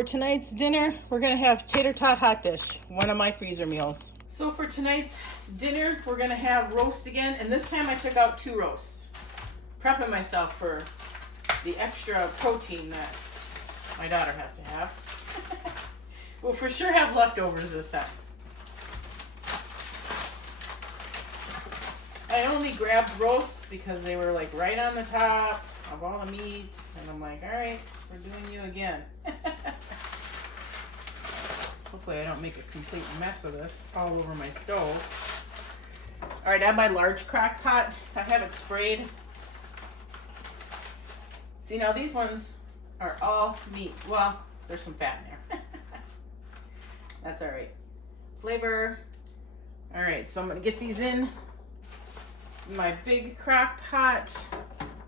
For tonight's dinner, we're gonna have tater tot hot dish, one of my freezer meals. So for tonight's dinner, we're gonna have roast again, and this time I took out 2 roasts, prepping myself for the extra protein that my daughter has to have. We'll for sure have leftovers this time. I only grabbed roasts because they were like right on the top of all the meat, and I'm like, all right, we're doing you again. Hopefully I don't make a complete mess of this all over my stove. All right, I have my large crock pot. I have it sprayed. See, now these ones are all meat. Well, there's some fat in there. That's all right. Flavor. All right, so I'm gonna get these in my big crock pot,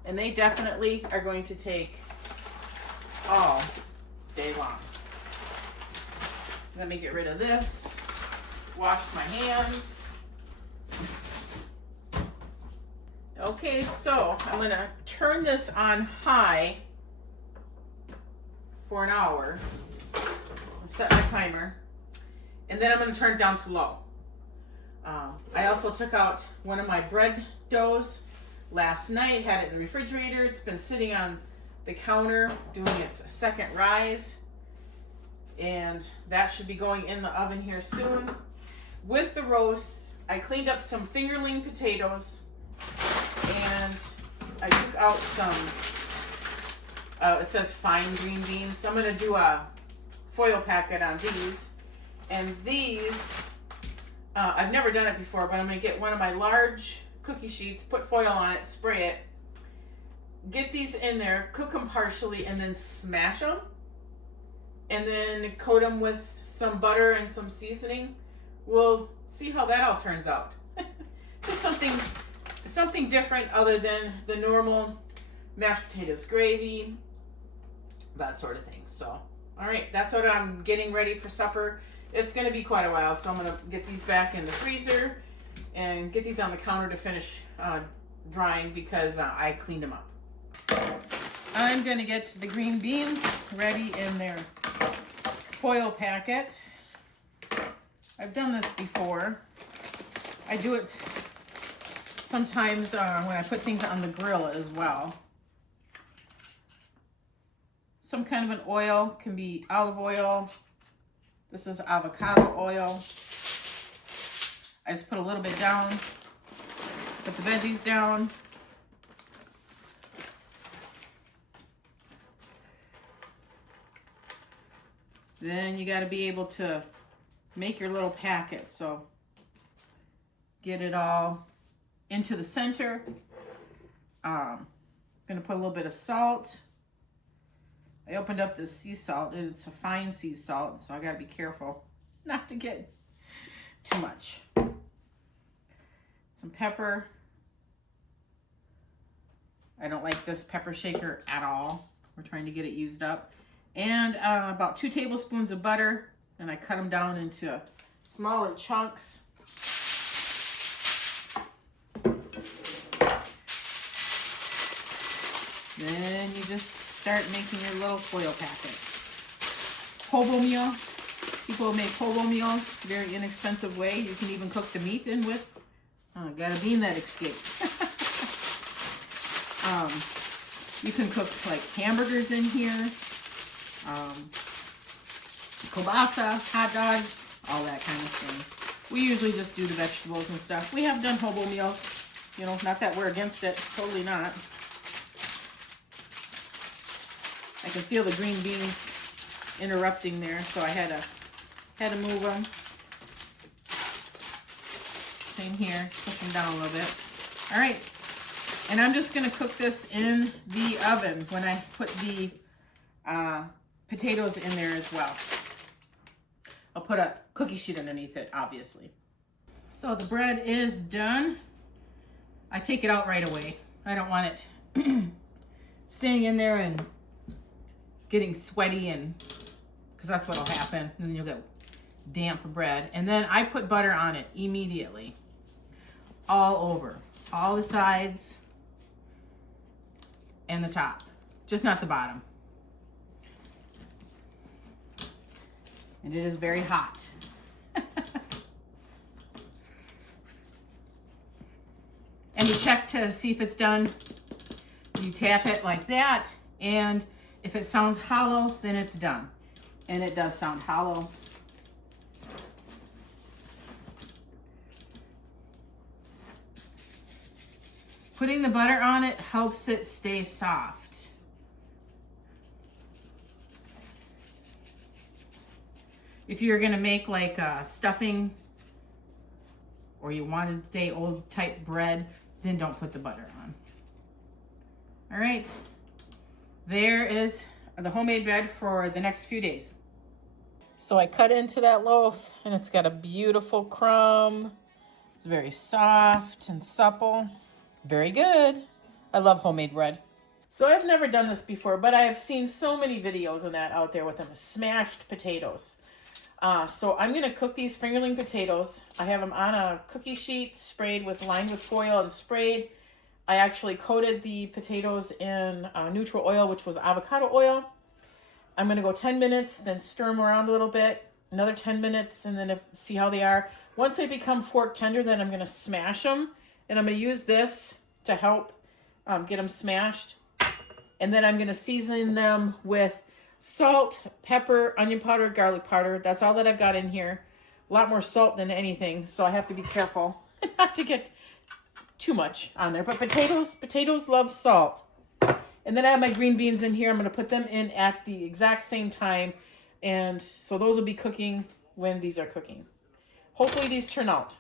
and they definitely are going to take all day long. Let me get rid of this. Wash my hands. Okay, so I'm gonna turn this on high for an hour. I'll set my timer, and then I'm gonna turn it down to low. I also took out one of my bread doughs last night, had it in the refrigerator. It's been sitting on the counter doing its second rise, and that should be going in the oven here soon. With the roasts, I cleaned up some fingerling potatoes, and I took out some, it says fine green beans, so I'm going to do a foil packet on these. And these, I've never done it before, but I'm going to get one of my large cookie sheets, put foil on it, spray it, get these in there, cook them partially, and then smash them, and then coat them with some butter and some seasoning. We'll see how that all turns out. Just something different other than the normal mashed potatoes gravy, that sort of thing. So, all right, that's what I'm getting ready for supper. It's going to be quite a while, so I'm going to get these back in the freezer and get these on the counter to finish drying because I cleaned them up. I'm going to get the green beans ready in their foil packet. I've done this before. I do it sometimes when I put things on the grill as well. Some kind of an oil, can be olive oil. This is avocado oil. I just put a little bit down, put the veggies down. Then you got to be able to make your little packet. So get it all into the center. I'm going to put a little bit of salt. I opened up this sea salt. It's a fine sea salt, so I got to be careful not to get too much. Some pepper. I don't like this pepper shaker at all. We're trying to get it used up. And about 2 tablespoons of butter, and I cut them down into smaller chunks. Then you just start making your little foil packet. Hobo meal. People make hobo meals, very inexpensive way. You can even cook the meat in with. Got a bean that escaped. You can cook like hamburgers in here. Kielbasa, hot dogs, all that kind of thing. We usually just do the vegetables and stuff. We have done hobo meals, you know, not that we're against it, totally not. I can feel the green beans interrupting there, so I had to move them. Same here, push them down a little bit. All right, and I'm just gonna cook this in the oven when I put the potatoes in there as well. I'll put a cookie sheet underneath it, obviously. So the bread is done. I take it out right away. I don't want it staying in there and getting sweaty, and because that's what'll happen. And then you'll get damp bread. And then I put butter on it immediately. All over. All the sides and the top. Just not the bottom. And it is very hot. And you check to see if it's done. You tap it like that, and if it sounds hollow, then it's done. And it does sound hollow. Putting the butter on it helps it stay soft. If you're gonna make like a stuffing, or you want to stay old type bread, then don't put the butter on. All right, there is the homemade bread for the next few days. So I cut into that loaf and it's got a beautiful crumb. It's very soft and supple. Very good. I love homemade bread. So I've never done this before, but I have seen so many videos on that out there with them smashed potatoes. So I'm going to cook these fingerling potatoes. I have them on a cookie sheet, sprayed with, lined with foil and sprayed. I actually coated the potatoes in neutral oil, which was avocado oil. I'm going to go 10 minutes, then stir them around a little bit, another 10 minutes, and then see how they are. Once they become fork tender, then I'm going to smash them. And I'm going to use this to help get them smashed. And then I'm going to season them with salt, pepper, onion powder, garlic powder. That's all that I've got in here. A lot more salt than anything, so I have to be careful not to get too much on there. But potatoes love salt. And then I have my green beans in here. I'm going to put them in at the exact same time. And so those will be cooking when these are cooking. Hopefully these turn out.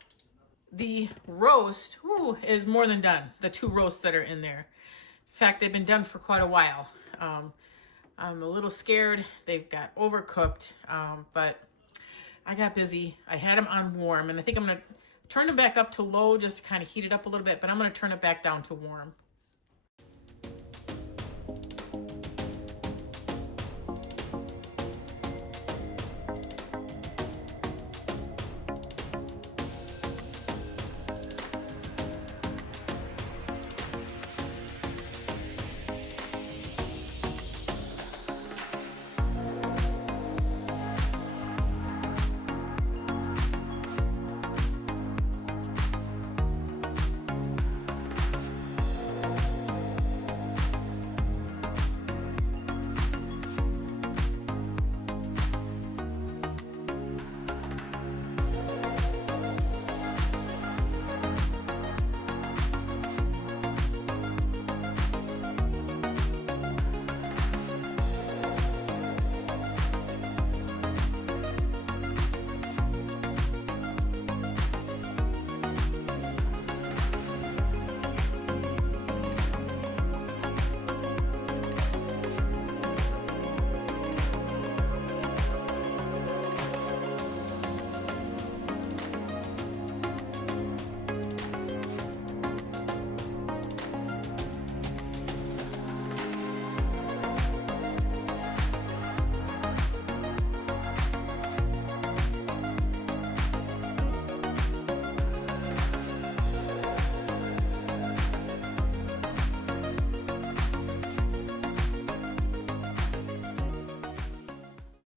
The roast is more than done. The 2 roasts that are in there. In fact, they've been done for quite a while. I'm a little scared. They've got overcooked, but I got busy. I had them on warm, and I think I'm going to turn them back up to low just to kind of heat it up a little bit, but I'm going to turn it back down to warm.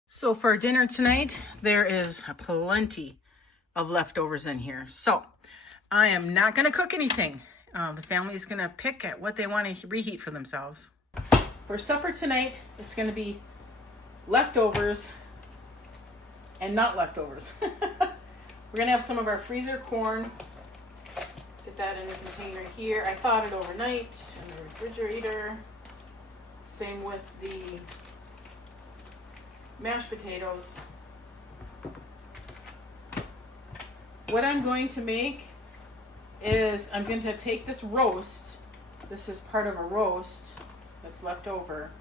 So for dinner tonight, there is plenty of leftovers in here. So I am not going to cook anything. The family is going to pick at what they want to reheat for themselves. For supper tonight, it's going to be leftovers and not leftovers. We're going to have some of our freezer corn. Get that in the container here. I thawed it overnight in the refrigerator. Same with the mashed potatoes. What I'm going to make is I'm going to take this roast. This is part of a roast that's left over,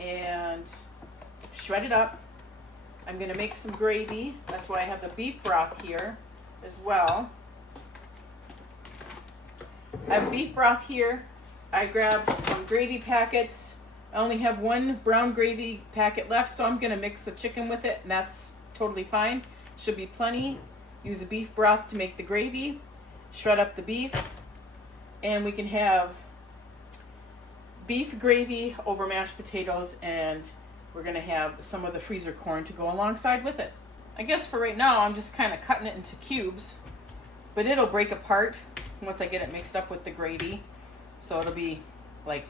and shred it up. I'm going to make some gravy. That's why I have the beef broth here as well. I have beef broth here. I grabbed some gravy packets. I only have 1 brown gravy packet left, so I'm going to mix the chicken with it, and that's totally fine. Should be plenty. Use the beef broth to make the gravy. Shred up the beef, and we can have beef gravy over mashed potatoes, and we're going to have some of the freezer corn to go alongside with it. I guess for right now, I'm just kind of cutting it into cubes, but it'll break apart once I get it mixed up with the gravy. So it'll be like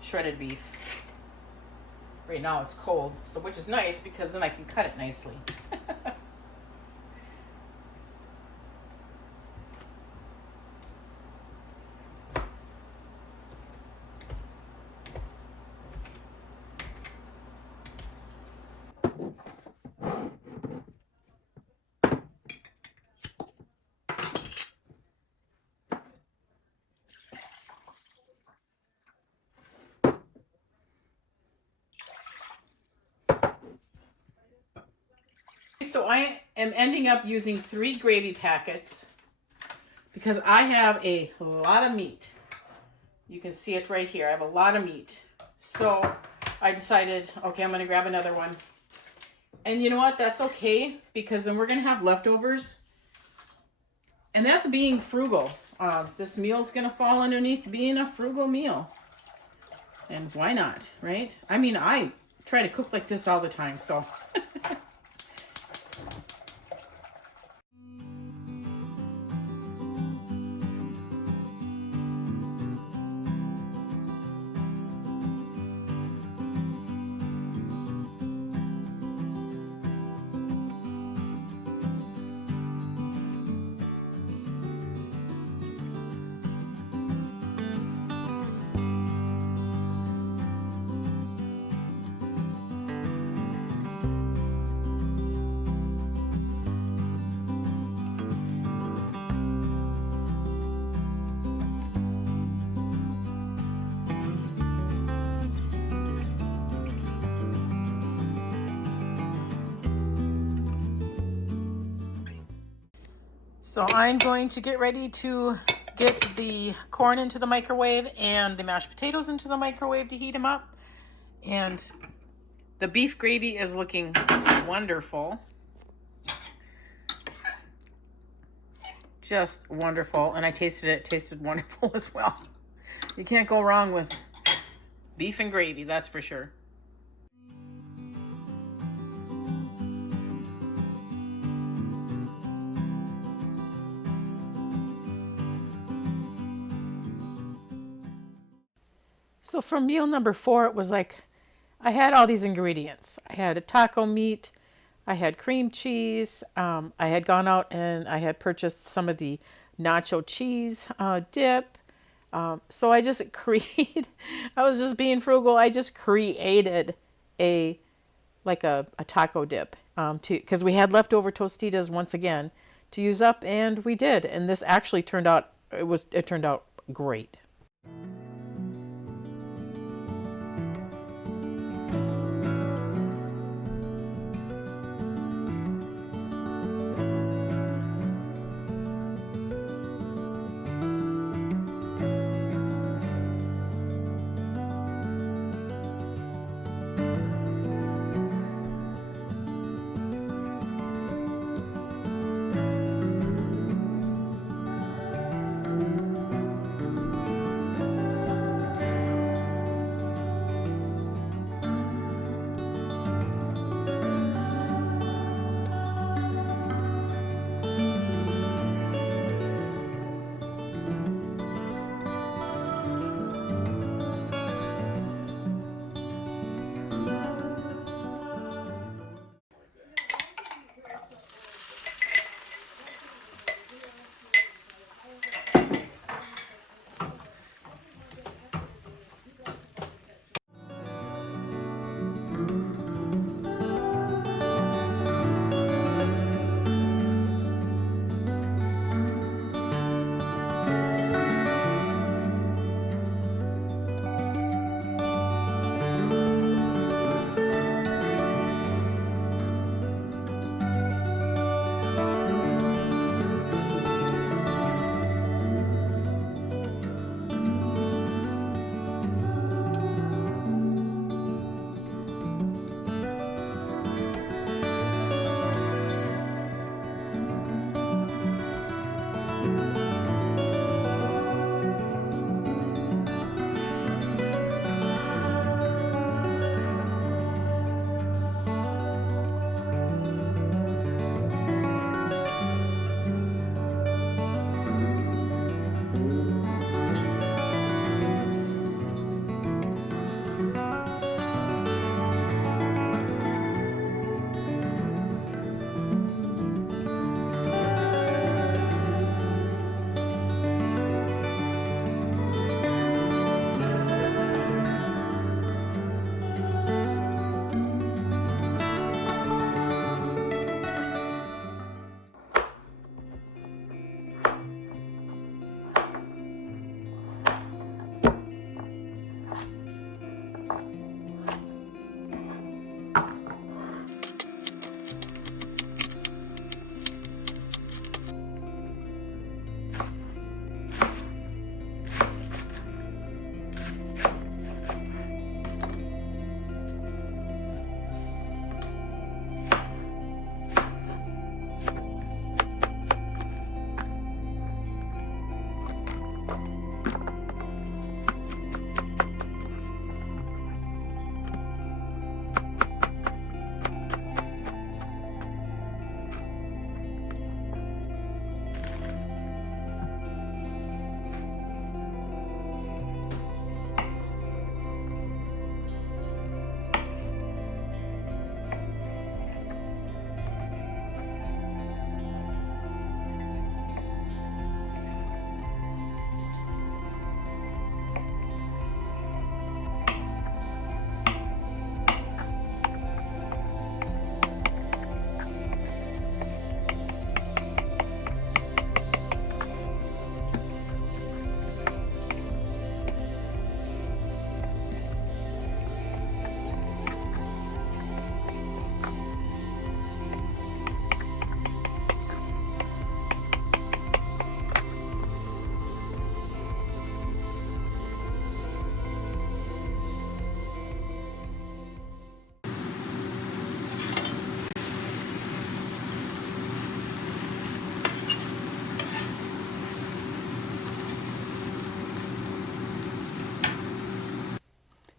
shredded beef. Right now it's cold, so which is nice because then I can cut it nicely. So I am ending up using 3 gravy packets because I have a lot of meat. You can see it right here. I have a lot of meat. So I decided, okay, I'm going to grab another one. And you know what? That's okay because then we're going to have leftovers. And that's being frugal. This meal's going to fall underneath being a frugal meal. And why not, right? I mean, I try to cook like this all the time, so... So I'm going to get ready to get the corn into the microwave and the mashed potatoes into the microwave to heat them up. And the beef gravy is looking wonderful. Just wonderful. And I tasted it. It tasted wonderful as well. You can't go wrong with beef and gravy, that's for sure. So for meal number 4, it was like, I had all these ingredients. I had a taco meat, I had cream cheese, I had gone out and I had purchased some of the nacho cheese dip. So I just created, I was just being frugal. I just created a taco dip because we had leftover Tostitas once again to use up, and we did. And this actually turned out, it turned out great.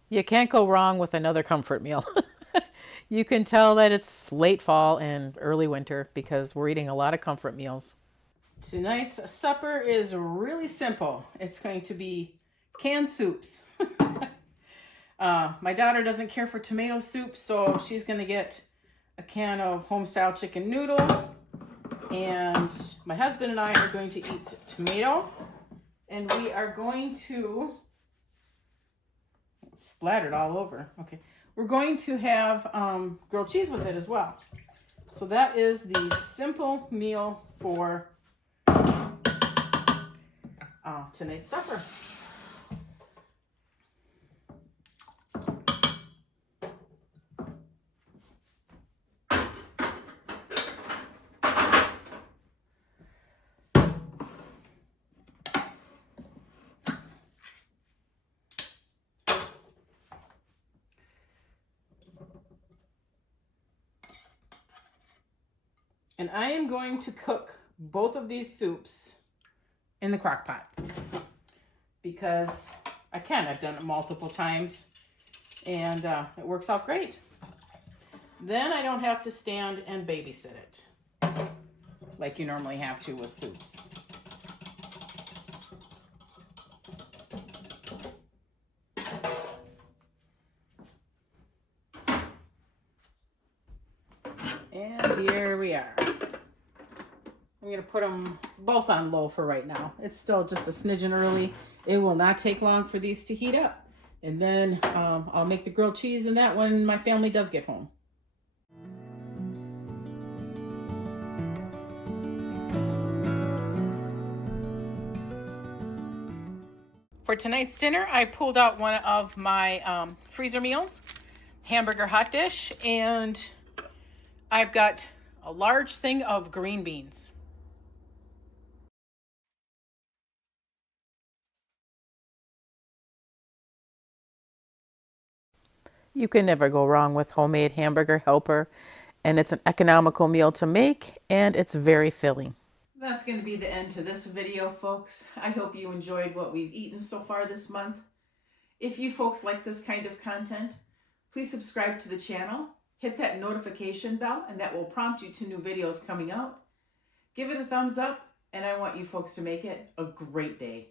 You can't go wrong with another comfort meal. You can tell that it's late fall and early winter because we're eating a lot of comfort meals. Tonight's supper is really simple. It's going to be canned soups. My daughter doesn't care for tomato soup, so she's going to get a can of home-style chicken noodle. And my husband and I are going to eat tomato. And we are going to... It's splattered all over. Okay. We're going to have grilled cheese with it as well. So that is the simple meal for tonight's supper. And I am going to cook both of these soups in the crock pot because I can. I've done it multiple times and it works out great. Then I don't have to stand and babysit it like you normally have to with soups. And here we are. I'm going to put them both on low for right now. It's still just a smidgen early. It will not take long for these to heat up. And then I'll make the grilled cheese in that when my family does get home. For tonight's dinner, I pulled out one of my freezer meals, hamburger hot dish, and I've got a large thing of green beans. You can never go wrong with homemade hamburger helper, and it's an economical meal to make, and it's very filling. That's going to be the end to this video, folks. I hope you enjoyed what we've eaten so far this month. If you folks like this kind of content, please subscribe to the channel, hit that notification bell, and that will prompt you to new videos coming out. Give it a thumbs up, and I want you folks to make it a great day.